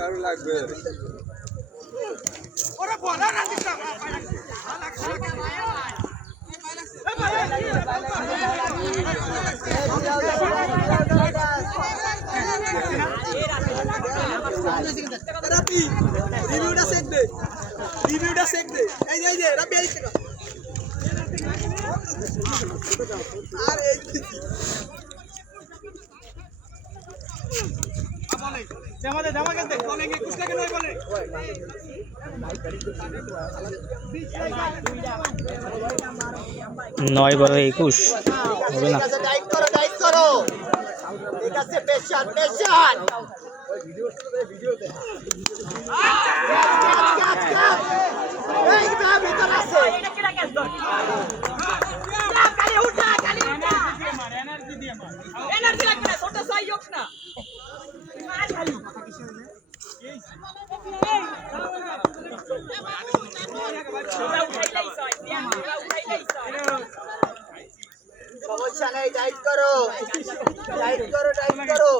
কারও লাগবে? রাবি রিভিউটা চেক দে। রিভিউটা চেক দে। এই যে এই যে রাবি এই আর এই জামাতে জামা কেন বলে কি কুছটা কেন বলে? নয় বারো একুশ। হবে না। ঠিক আছে সমস্যা নেই টাইট করো টাইট করো টাইট করো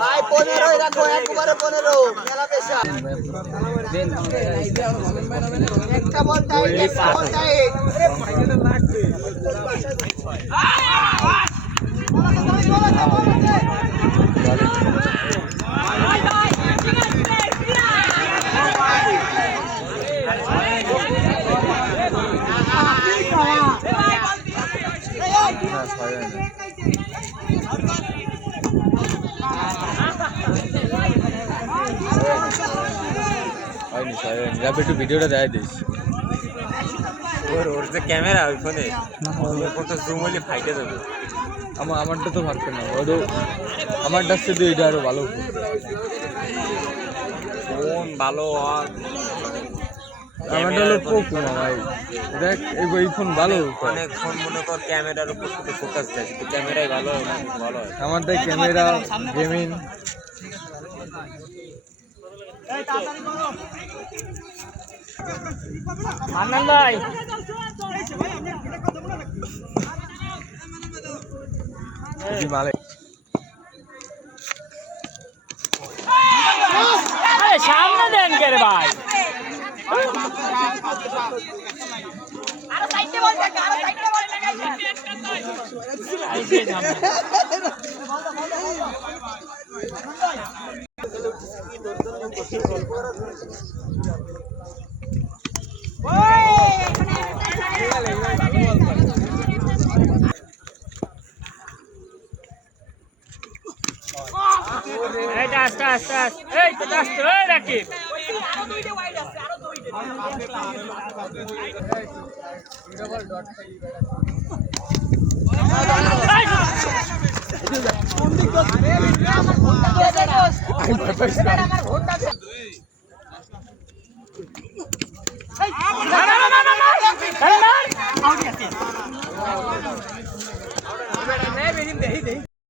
ভাই পনেরো রাখো একবারে পনেরো মেলা পেশা একটা বল হয়নি একটু ভিডিওটা দেখাই দিস। ওর ওর যে ক্যামেরা ওই ফোনে কত জুম হলে ফাইটে যাবে। আমার আমারটা তো ফাটবে না ওর আমারটা শুধু এটা আরও ভালো। ফোন ভালো আমারটা হলো পোকো ভাই। দেখ এই ফোন ভালো অনেক ফোন মনে কর ক্যামেরার উপর শুধু ফোকাস দেয় শুধু ক্যামেরাই ভালো হয় না ভালো হয়। আমারটা ক্যামেরা গেমিং আনন্দ ভাই। মালে। আরে সামনে দেন কে ভাই আরও সাইডে বল দেখা আরও সাইডে বল দেখা আইসে সামনে এই আস্তে আস্তে আস্তে। এই তো আস্তে এই রাকিব আরও